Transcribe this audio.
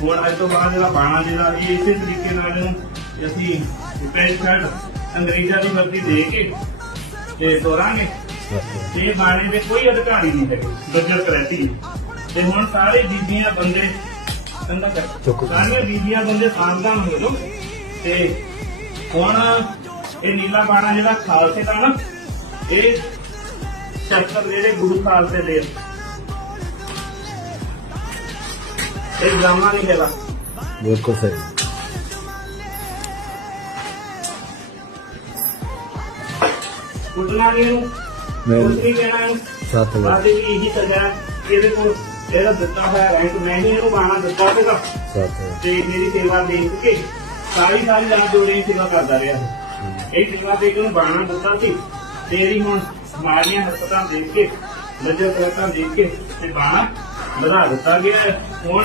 ਹੁਣ ਅੱਜ ਤੋਂ ਬਾਅਦ ਜਿਹੜਾ ਬਾਣਾ ਜਿਹੜਾ ਇਹ ਇਸੇ ਤਰੀਕੇ ਨਾਲ ਅਸੀਂ ਪੈਂਟ ਸ਼ਰਟ ਅੰਗਰੇਜ਼ਾਂ ਦੀ ਵਰਦੀ ਦੇ ਕੇ ਤੇ ਤੋਰਾਂਗੇ। ਇਹ ਬਾਣੇ ਦੇ ਕੋਈ ਅਧਿਕਾਰੀ ਨਹੀਂ ਹੈਗੇ ਗੱਜਰ ਕਰੈਤੀ ਤੇ ਹੁਣ ਸਾਰੇ ਬੀਬੀਆਂ ਬੰਦੇ ਕਰ ਸਾਰੇ ਬੀਬੀਆਂ ਬੰਦੇ ਸਾਵਧਾਨ ਹੋ ਜਾਓ ਤੇ ਹੁਣ ਇਹ ਨੀਲਾ ਬਾਣਾ ਜਿਹੜਾ ਖਾਲਸੇ ਦਾ ਨਾ ਇਹ ਸ਼ਸਤਰ ਜਿਹੜੇ ਗੁਰੂ ਖਾਲਸੇ ਦੇ ਕੁੱਟਣਾ ਨਹੀਂ ਇਹਨੂੰ ਮੈਂ- ਕੁਛ ਨਹੀਂ ਕਹਿਣਾ ਇਹਨੂੰ ਸੱਤ ਵਜੇ ਬਾਦੇ ਵੀ ਇਹੀ ਸਜ਼ਾ ਹੈ ਕਿ ਇਹਦੇ ਕੋਲ ਜਿਹੜਾ ਦਿੱਤਾ ਹੋਇਆ ਰੈਂਕ ਮੈਂ ਹੀ ਇਹਨੂੰ ਬਾਣਾ ਦਿੱਤਾ ਸੀਗਾ ਸੱਤ ਵਜੇ ਤੇ ਮੇਰੀ ਸੇਵਾ ਦੇਖ ਕੇ ਸਾਰੀ ਸਾਰੀ ਰਾਤ ਰਹੀ ਸੇਵਾ ਕਰਦਾ ਰਿਹਾ ਇਹ ਸੇਵਾ ਦੇ ਕੇ ਉਹਨੂੰ ਬਾਣਾ ਦਿੱਤਾ ਸੀ ਤੇਰੀ ਹੁਣ ਮਾਰੀਆਂ ਹਰਕਤਾਂ ਦੇਖ ਕੇ ਲੱਜਰ ਕਰਤਾਂ ਦੇਖ ਕੇ ਤੇ ਬਾਣਾ ਵਧਾ ਦਿੱਤਾ ਗਿਆ ਹੈ। ਹੁਣ